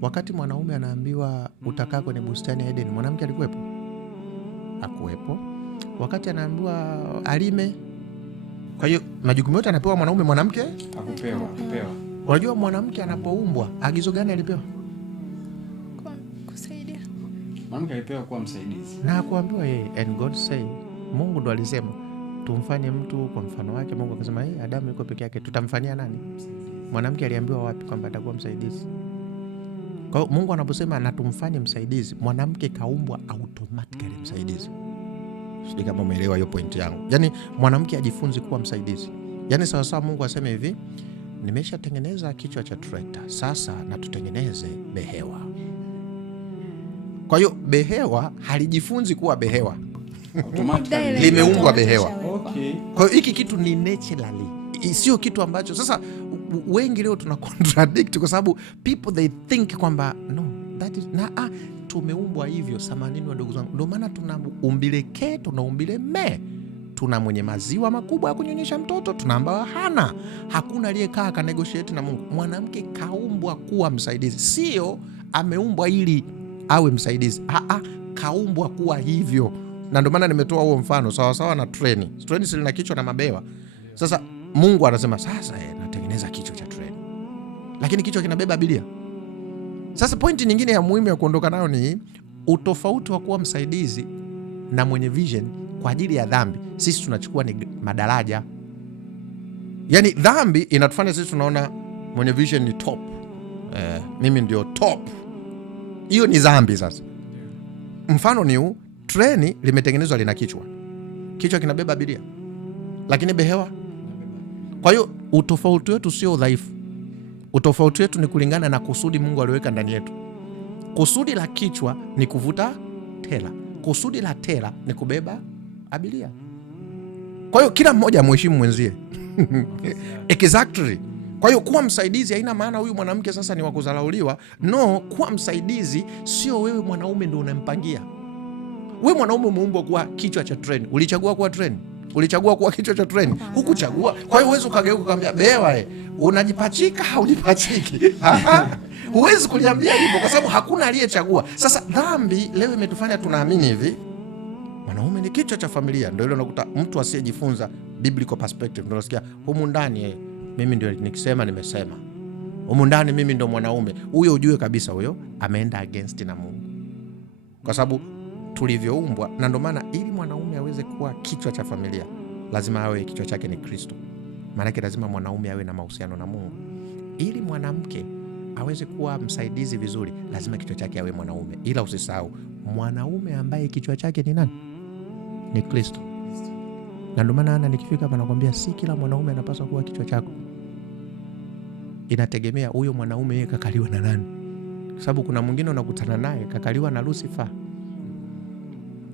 Wakati mwanaume anaambiwa utakaa kwenye bustani ya Eden, mwanamke alikuwepo? Hakuwepo. Wakati anaambiwa alime, kwa hiyo majukumu yote anapewa mwanaume, mwanamke Hakupewa. Unajua mwanamke anapoumbwa agizo gani alipewa? Kusaidia. Mwanamke alipewa kuwa msaidizi. Na hakuambiwa yeye, and God say, Mungu ndo alisema tumfanye mtu kwa mfano wake. Mungu akasema Adamu yuko peke yake, tutamfanyia nani? Mwanamke aliambiwa wapi kwamba atakuwa msaidizi? Kwa hiyo Mungu anaposema na tumfanye msaidizi, mwanamke kaumbwa automatically msaidizi. Sijui kama umeelewa hiyo point yangu. Yaani mwanamke ajifunze kuwa msaidizi. Yaani sawa sawa Mungu aseme hivi, nimeshatengeneza kichwa cha trekta, sasa na tutengeneze behewa. Kwa hiyo behewa halijifunzi kuwa behewa. Automatically Limeumbwa behewa. Okay. Kwa hiyo hiki kitu ni naturally. Sio kitu ambacho sasa wengi leo tuna contradict, kwa sababu people they think kwamba no that is tumeumbwa hivyo. Samanini wadogo zangu, ndio maana tuna umbile ke, tuna umbile me. Tuna mwenye maziwa makubwa ya kunyonyesha mtoto, tuna ambao hana. Hakuna aliyekaa ka negotiate na Mungu. Mwanamke kaumbwa kuwa msaidizi, sio ameumbwa ili awe msaidizi. Kaumbwa kuwa hivyo. Na ndio maana nimetoa huo mfano sawa sawa na treni. Treni si lina kichwa na mabewa. Sasa Mungu anasema sasa natengeneza kichwa cha treni, lakini kichwa kinabeba abiria. Sasa pointi nyingine ya muhimu ya kuondoka nayo ni utofauti wa kuwa msaidizi na mwenye vision. Kwa ajili ya dhambi sisi tunachukua ni madaraja. Yani dhambi inatufanya sisi tunaona mwenye vision ni top. Mimi ndio top. Hiyo ni dhambi. Sasa mfano ni huu, treni limetengenezwa lina kichwa. Kichwa kinabeba abiria, lakini behewa. Kwa hiyo utofauti wetu sio udhaifu. Utofauti wetu ni kulingana na kusudi Mungu aliweka ndani yetu. Kusudi la kichwa ni kuvuta tela. Kusudi la tela ni kubeba abiria. Kwa hiyo kila mmoja amheshimu mwenzie. Exactly. Kwa hiyo kuwa msaidizi haina maana huyu mwanamke sasa ni wa kudharauliwa. No, kuwa msaidizi sio wewe mwanaume ndio unampangia. Wewe mwanaume umeumbwa kuwa kichwa cha treni. Ulichagua kuwa treni? Ulichagua kuwa kichwa cha treni? Hukuchagua. Kwa hiyo uwezi ukageuka ukamwambia bewa unajipachika au unajipachiki. Huwezi kuliambia hivyo kwa sababu hakuna aliyechagua. Sasa dhambi leo imetufanya tunaamini hivi, mwanaume ni kichwa cha familia. Ndio ile unakuta mtu asiyejifunza biblical perspective ndio unasikia humu ndani mimi ndio nikisema nimesema. Humu ndani mimi ndio mwanaume. Huyo ujue kabisa huyo ameenda against na Mungu. Kwa sababu tulivyoumbwa, na ndio maana ili mwanaume aweze kuwa kichwa cha familia lazima awe kichwa chake ni Kristo. Maana yake lazima mwanaume awe na mahusiano na Mungu. Ili mwanamke aweze kuwa msaidizi vizuri lazima kichwa chake awe mwanaume. Ila usisahau mwanaume ambaye kichwa chake ni nani? Ni Kristo. Na ndio maana nikifika hapa nakwambia si kila mwanaume anapaswa kuwa kichwa chako. Inategemea huyo mwanaume yeye kakaliwa na nani. Kwa sababu kuna mwingine unakutana naye kakaliwa na Lucifer.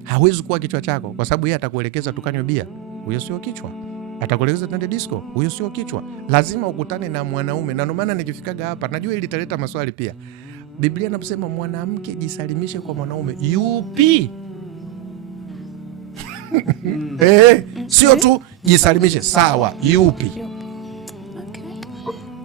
Hawezi kuwa kichwa chako kwa sababu yeye atakuelekeza tukanywe bia. Huyo sio kichwa. Atakuelekeza twende disco. Huyo sio kichwa. Lazima ukutane na mwanaume. Na ndio maana nikifikaga hapa najua ili litaleta maswali pia. Biblia inaposema mwanamke jisalimishe kwa mwanaume, yupi? Sio tu jisalimishe, sawa, yupi?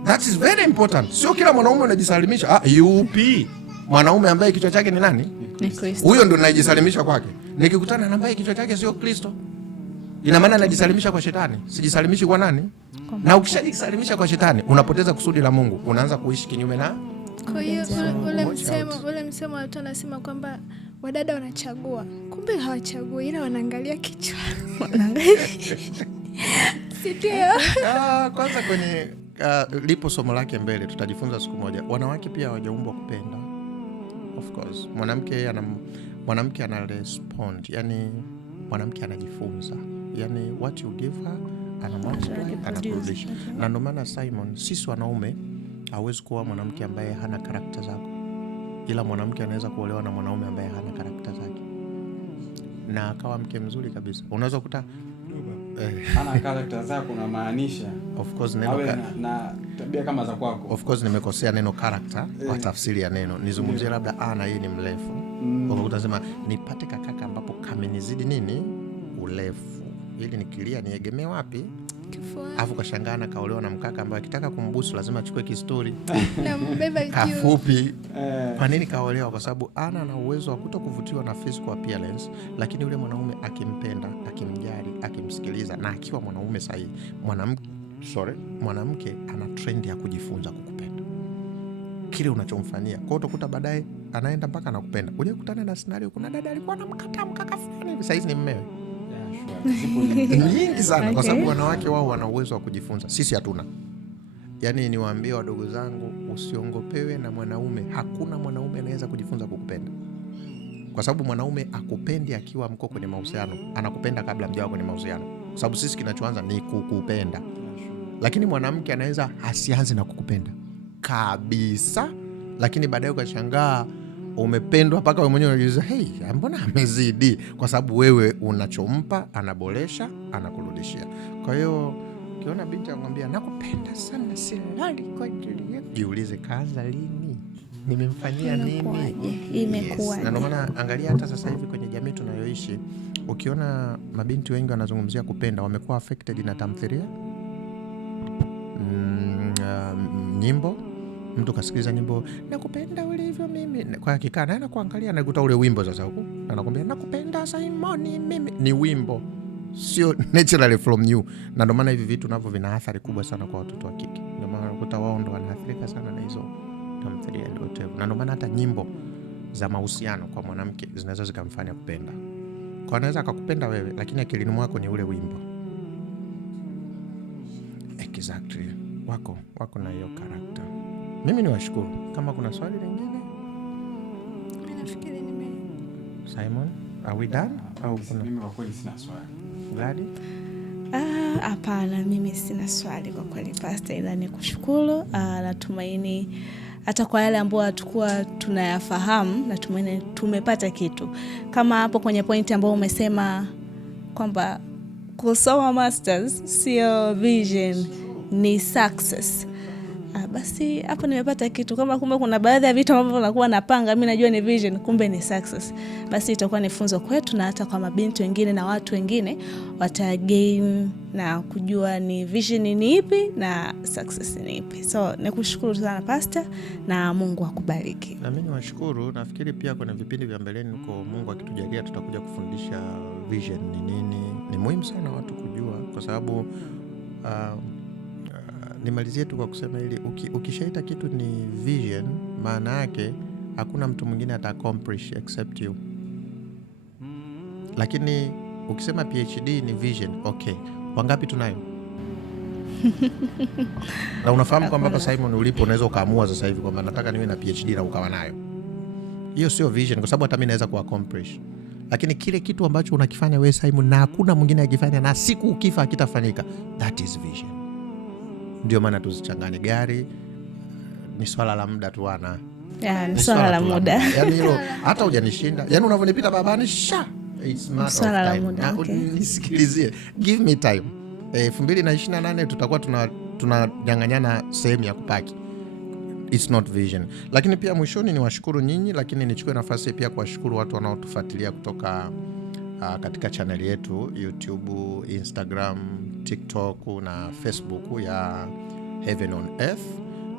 That is very important. Sio kila mwanaume unajisalimisha, yupi? Mwanaume ambaye kichwa chake ni nani? Ni Kristo. Huyo ndo najisalimisha kwake. Nikikutana na ambaye kichwa chake sio Kristo, ina maana najisalimisha kwa shetani. Sijisalimishi kwa nani? Na ukishajisalimisha kwa shetani unapoteza kusudi la Mungu, unaanza kuishi kinyume na. Kwa hiyo ule msemo watu wanasema kwamba wadada wanachagua, kumbe hawachagui ila wanaangalia kichwa. Kwanza kwenye lipo somo lake mbele tutajifunza siku moja. Wanawake pia hawajaumbwa kupenda. Of course, mwanamke ana respond. Yani mwanamke anajifunza. Yani what you give her anakurudisha. Na ndio maana Simon, sisi wanaume hawezi kuwa mwanamke ambaye hana karakta zako. Ila mwanamke anaweza kuolewa na mwanaume ambaye hana karakta zake. Na akawa mke mzuri kabisa. Unaweza kukuta hana karakta zako na maanisha. Of course na tabia kama za kwako. Of course nimekosea neno character kwa tafsiri ya neno. Nizungumzie labda ana hii ni mrefu. Unakuta sema nipate kakaka ambapo kamenizidi nini? Urefu. Ili nikilia niegemee wapi? Kifuani. Afu kashangana kaolewa na mkaka ambaye akitaka kumbusu lazima achukue kistori. Na mbeba kafupi. Kwa nini kaolewa? Kwa sababu ana uwezo wa kutokuvutiwa na physical appearance, lakini yule mwanaume akimpenda, akimjali, akimsikiliza na akiwa mwanaume sahihi, mwanamke ana trend ya kujifunza kukupenda. Kile unachomfanyia. Kwa hiyo utakuta baadaye anaenda mpaka anakupenda. Uje kukutana na scenario kuna dada alikuwa anamkataa mkaka fulani hivi saizi ni mmewe. Nyingi sana kwa sababu wanawake wao wana uwezo wa kujifunza. Sisi hatuna. Yaani niwaambie wadogo zangu usiongopewe na mwanaume. Hakuna mwanaume anaweza kujifunza kukupenda. Kwa sababu mwanaume akupendi akiwa mko kwenye mahusiano. Anakupenda kabla mjawa kwenye mahusiano. Kwa sababu sisi kinachoanza ni kukupenda. Lakini mwanamke anaweza asianze na kukupenda kabisa, lakini baadaye ukashangaa umependwa mpaka wewe mwenyewe unajiuliza, hey, mbona amezidi? Kwa sababu wewe unachompa anaboresha, anakurudishia. Kwa hiyo ukiona binti anamwambia nakupenda sana silali kwa ajili yako, jiulize kaanza lini? nimemfanyia nini? Imekuwaje? Yes. Na ndio maana angalia hata sasa hivi kwenye jamii tunayoishi, ukiona mabinti wengi wanazungumzia kupenda, wamekuwa affected na tamthilia, nyimbo. Mtu kasikiliza nyimbo nakupenda ulivyo mimi, kwa hakika naenda kuangalia nakuta ule wimbo sasa huko anakuambia nakupenda Simon mimi, ni wimbo, sio naturally from you. Na ndio maana hivi vitu navyo vina athari kubwa sana kwa watoto wa kike. Ndio maana unakuta wao ndo wanaathirika sana na hizo tamthilia ndio. Na ndio maana hata nyimbo za mahusiano kwa mwanamke zinaweza zikamfanya kupenda. Kwa anaweza akakupenda wewe lakini akilini mwako ni ule wimbo. Exactly. Wako na hiyo character. Mimi ni washukuru. Kama kuna swali lingine? Mimi nafikiri Simon, are we done? Au kuna? Mimi kwa kweli sina swali. Gladi? Hapana, mimi sina swali kwa kweli Pastor, ila nikushukuru. Natumaini hata kwa yale ambayo hatakuwa tunayafahamu, natumaini tumepata kitu. Kama hapo kwenye pointi ambayo umesema kwamba kusoma masters sio vision, ni success. Basi hapo nimepata kitu, kama kumbe kuna baadhi ya vitu ambavyo nakuwa napanga mimi najua ni vision, kumbe ni success. Basi itakuwa ni funzo kwetu na hata kwa mabinti wengine na watu wengine watagain na kujua ni vision ni ipi na success ni ipi. So nikushukuru sana Pastor na Mungu akubariki. Na mimi niwashukuru. Nafikiri pia kuna vipindi vya mbeleni huko Mungu akitujalia tutakuja kufundisha vision ni nini. Ni muhimu sana watu kujua kwa sababu nimalizie tu kwa kusema ili ukishaita kitu ni vision, maana yake hakuna mtu mwingine ata accomplish except you. Lakini ukisema PhD ni vision, okay, wangapi tunayo? Na unafahamu kwamba hapa Simon ulipo unaweza ukaamua sasa hivi kwamba nataka niwe na PhD na ukawa nayo. Hiyo sio vision kwa sababu hata mimi naweza ku accomplish. Lakini kile kitu ambacho unakifanya wewe Simon na hakuna mwingine akifanya na siku ukifa hakitafanyika, that is vision. Ndio maana tusichanganye. Gari ni swala la muda tu wana. Ni swala la muda. Yaani hilo hata hujanishinda. Yaani unavyonipita babani it's matter of time. Muda, okay. Nisikilizie. Give me time. 2028 tutakuwa tunanyang'anyana sehemu ya kupaki. It's not vision. Lakini pia mwishoni niwashukuru nyinyi, lakini nichukue nafasi pia kuwashukuru watu wanaotufuatilia kutoka katika channel yetu YouTube, Instagram, TikTok na Facebook ya Heaven on Earth.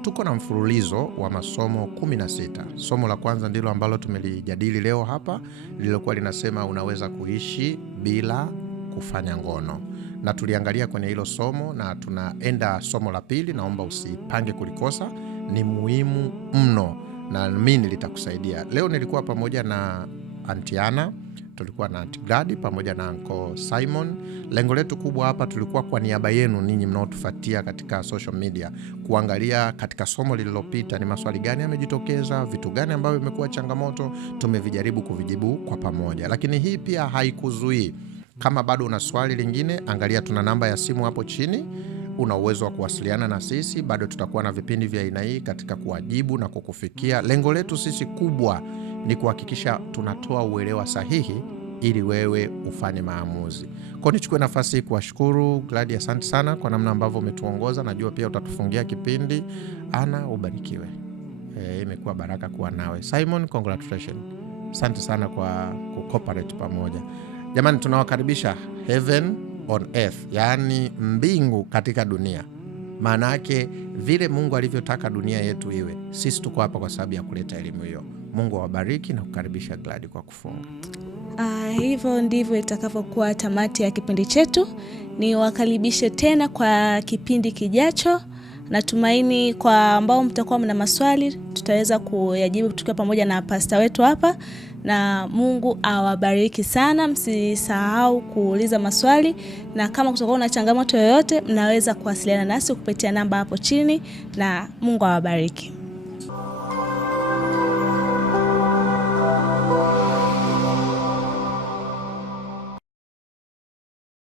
Tuko na mfululizo wa masomo 16. Somo la kwanza ndilo ambalo tumelijadili leo hapa, lililokuwa linasema unaweza kuishi bila kufanya ngono. Na tuliangalia kwenye hilo somo na tunaenda somo la pili, naomba usipange kulikosa. Ni muhimu mno na mimi litakusaidia. Leo nilikuwa pamoja na Antiana, tulikuwa na Gladi pamoja na Uncle Simon. Lengo letu kubwa hapa tulikuwa kwa niaba yenu ninyi mnaotufuatia katika social media, kuangalia katika somo lililopita ni maswali gani yamejitokeza, vitu gani ambavyo vimekuwa changamoto, tumevijaribu kuvijibu kwa pamoja. Lakini hii pia haikuzuii, kama bado una swali lingine, angalia tuna namba ya simu hapo chini. Una uwezo wa kuwasiliana na sisi, bado tutakuwa na vipindi vya aina hii katika kuwajibu na kukufikia. Lengo letu sisi kubwa ni kuhakikisha tunatoa uelewa sahihi ili wewe ufanye maamuzi. Kwa nichukue nafasi kuwashukuru Gladi, asante sana kwa namna ambavyo umetuongoza. Najua pia utatufungia kipindi. Ana, ubarikiwe. Imekuwa baraka kuwa nawe. Simon, congratulations. Asante sana kwa cooperate pamoja. Jamani, tunawakaribisha Heaven on Earth, yani mbingu katika dunia. Maana yake vile Mungu alivyotaka dunia yetu iwe, sisi tuko hapa kwa sababu ya kuleta elimu hiyo. Mungu awabariki na kukaribisha Gladi kwa kufunga. Hivyo ndivyo itakavyokuwa tamati ya kipindi chetu. Ni wakaribishe tena kwa kipindi kijacho. Natumaini kwa ambao mtakuwa mna maswali tutaweza kuyajibu tukiwa pamoja na pastor wetu hapa, na Mungu awabariki sana. Msisahau kuuliza maswali, na kama kutakuwa na changamoto yoyote mnaweza kuwasiliana nasi kupitia namba hapo chini, na Mungu awabariki.